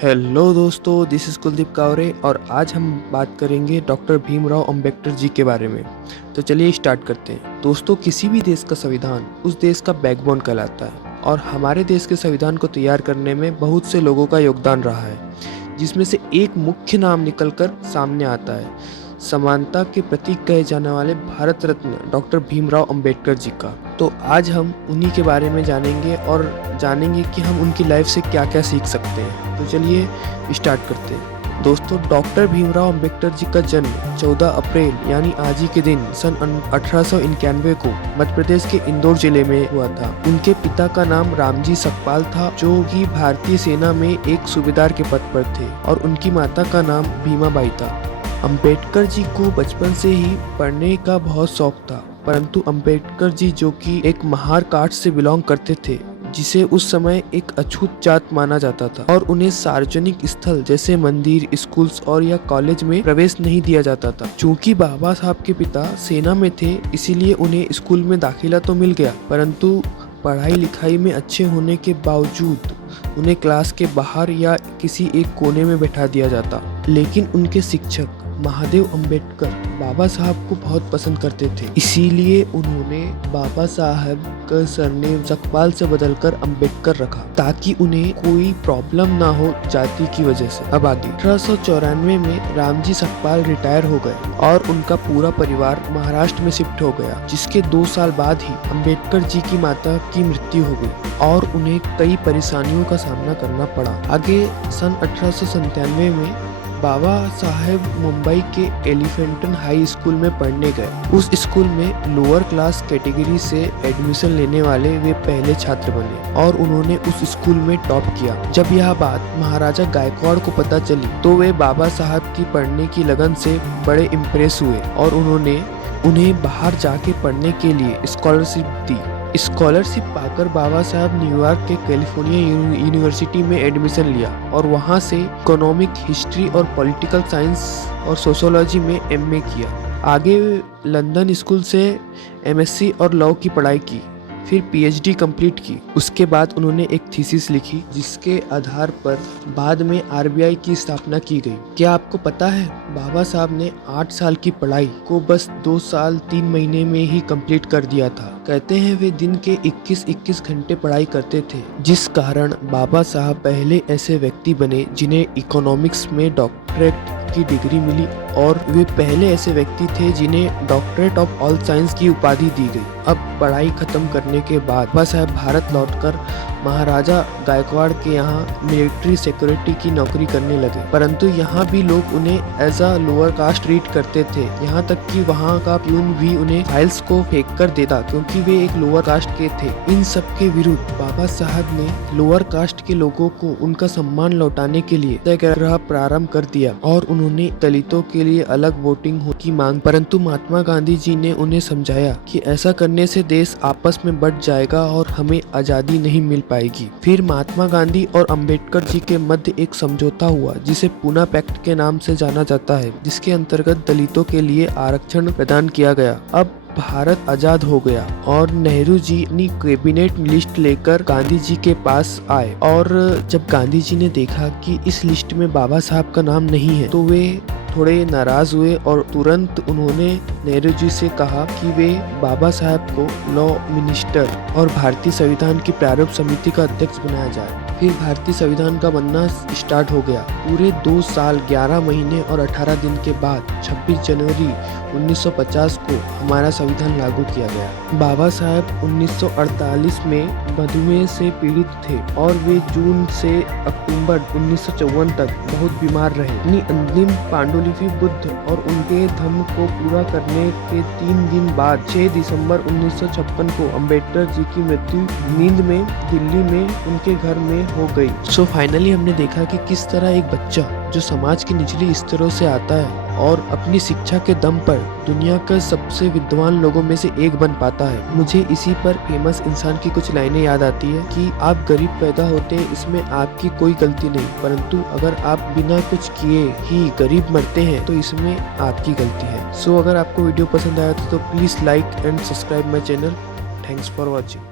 Hello दोस्तों, this is Kuldeep Kaware और आज हम बात करेंगे डॉक्टर भीमराव अंबेडकर जी के बारे में। तो चलिए स्टार्ट करते हैं। दोस्तों, किसी भी देश का संविधान उस देश का बैकबोन कहलाता है और हमारे देश के संविधान को तैयार करने में बहुत से लोगों का योगदान रहा है, जिसमें से एक मुख्य नाम निकलकर सामने आता है समानता के प्रतीक कहे जाने वाले भारत रत्न डॉक्टर भीमराव अंबेडकर जी का। तो आज हम उन्हीं के बारे में जानेंगे और जानेंगे कि हम उनकी लाइफ से क्या क्या सीख सकते हैं। तो चलिए स्टार्ट करते हैं। दोस्तों, डॉक्टर भीमराव अंबेडकर जी का जन्म 14 अप्रैल यानी आज ही के दिन सन 1891 को मध्य प्रदेश के इंदौर जिले में हुआ था। उनके पिता का नाम रामजी सकपाल था, जो कि भारतीय सेना में एक सूबेदार के पद पर थे, और उनकी माता का नाम भीमाबाई था। अंबेडकर जी को बचपन से ही पढ़ने का बहुत शौक था, परंतु अंबेडकर जी जो कि एक महार कास्ट से बिलोंग करते थे, जिसे उस समय एक अछूत जात माना जाता था, और उन्हें सार्वजनिक स्थल जैसे मंदिर, स्कूल्स और या कॉलेज में प्रवेश नहीं दिया जाता था। चूंकि बाबा साहब के पिता सेना में थे, इसीलिए उन्हें स्कूल में दाखिला तो मिल गया, परंतु पढ़ाई लिखाई में अच्छे होने के बावजूद उन्हें क्लास के बाहर या किसी एक कोने में बैठा दिया जाता। लेकिन उनके शिक्षक महादेव अंबेडकर बाबा साहब को बहुत पसंद करते थे, इसीलिए उन्होंने बाबा साहब का सरनेम सकपाल से बदलकर अंबेडकर रखा, ताकि उन्हें कोई प्रॉब्लम ना हो जाति की वजह से। अब आगे 1894 में रामजी सकपाल रिटायर हो गए और उनका पूरा परिवार महाराष्ट्र में शिफ्ट हो गया, जिसके 2 साल बाद ही अंबेडकर जी की माता की मृत्यु हो गई और उन्हें कई परेशानियों का सामना करना पड़ा। आगे सन 1897 में बाबा साहेब मुंबई के एलिफेंटन हाई स्कूल में पढ़ने गए। उस स्कूल में लोअर क्लास कैटेगरी से एडमिशन लेने वाले वे पहले छात्र बने और उन्होंने उस स्कूल में टॉप किया। जब यह बात महाराजा गायकवाड़ को पता चली तो वे बाबा साहब की पढ़ने की लगन से बड़े इम्प्रेस हुए और उन्होंने उन्हें बाहर जाके पढ़ने के लिए स्कॉलरशिप दी। स्कॉलरशिप पाकर बाबा साहब न्यूयॉर्क के कैलिफोर्निया यूनिवर्सिटी में एडमिशन लिया और वहां से इकोनॉमिक, हिस्ट्री और पॉलिटिकल साइंस और सोशियोलॉजी में एमए किया। आगे लंदन स्कूल से एमएससी और लॉ की पढ़ाई की, फिर पीएचडी कंप्लीट की। उसके बाद उन्होंने एक थीसिस लिखी, जिसके आधार पर बाद में आरबीआई की स्थापना की गई। क्या आपको पता है, बाबा साहब ने 8 साल की पढ़ाई को बस 2 साल 3 महीने में ही कंप्लीट कर दिया था। कहते हैं वे दिन के 21-21 घंटे पढ़ाई करते थे, जिस कारण बाबा साहब पहले ऐसे व्यक्ति बने जिन्हें इकोनॉमिक्स में डॉक्टरेट की डिग्री मिली, और वे पहले ऐसे व्यक्ति थे जिन्हें डॉक्टरेट ऑफ ऑल साइंस की उपाधि दी गई। अब पढ़ाई खत्म करने के बाद बाबा साहब भारत लौटकर महाराजा गायकवाड़ के यहाँ मिलिट्री सिक्योरिटी की नौकरी करने लगे, परंतु यहाँ भी लोग उन्हें as a lower caste treat करते थे। यहाँ तक कि वहाँ का प्यून भी उन्हें फाइल्स को फेंक कर देता, क्योंकि वे एक लोअर कास्ट के थे। इन सब के विरुद्ध बाबा साहब ने लोअर कास्ट के लोगों को उनका सम्मान लौटाने के लिए सत्याग्रह प्रारंभ कर दिया और उन्होंने दलितों के लिए अलग वोटिंग की मांग, परंतु महात्मा गांधी जी ने उन्हें समझाया कि ऐसा करने से देश आपस में बंट जाएगा और हमें आजादी नहीं मिल पाएगी। फिर महात्मा गांधी और अंबेडकर जी के मध्य एक समझौता हुआ, जिसे पूना पैक्ट के नाम से जाना जाता है, जिसके अंतर्गत दलितों के लिए आरक्षण प्रदान किया गया। अब भारत आजाद हो गया और नेहरू जी अपनी कैबिनेट लिस्ट लेकर गांधी जी के पास आए, और जब गांधी जी ने देखा कि इस लिस्ट में बाबा साहब का नाम नहीं है तो वे थोड़े नाराज हुए और तुरंत उन्होंने नेहरू जी से कहा कि वे बाबा साहब को लॉ मिनिस्टर और भारतीय संविधान की प्रारूप समिति का अध्यक्ष बनाया जाए। फिर भारतीय संविधान का बनना स्टार्ट हो गया। पूरे 2 साल 11 महीने और 18 दिन के बाद 26 जनवरी 1950 को हमारा संविधान लागू किया गया। बाबा साहब 1948 में मधुमेह से पीड़ित थे और वे जून से अक्टूबर 1954 तक बहुत बीमार रहे। अपनी अंतिम पांडुलिपि बुद्ध और उनके धम्म को पूरा करने के 3 दिन बाद 6 दिसंबर 1956 को अंबेडकर जी की मृत्यु नींद में दिल्ली में उनके घर में हो गई। सो फाइनली हमने देखा कि किस तरह एक बच्चा जो समाज के निचले स्तरों से आता है और अपनी शिक्षा के दम पर दुनिया के सबसे विद्वान लोगों में से एक बन पाता है। मुझे इसी पर फेमस इंसान की कुछ लाइनें याद आती है कि आप गरीब पैदा होते हैं, इसमें आपकी कोई गलती नहीं, परंतु अगर आप बिना कुछ किए ही गरीब मरते हैं तो इसमें आपकी गलती है। सो अगर आपको वीडियो पसंद आया तो please like and subscribe my channel. Thanks for watching.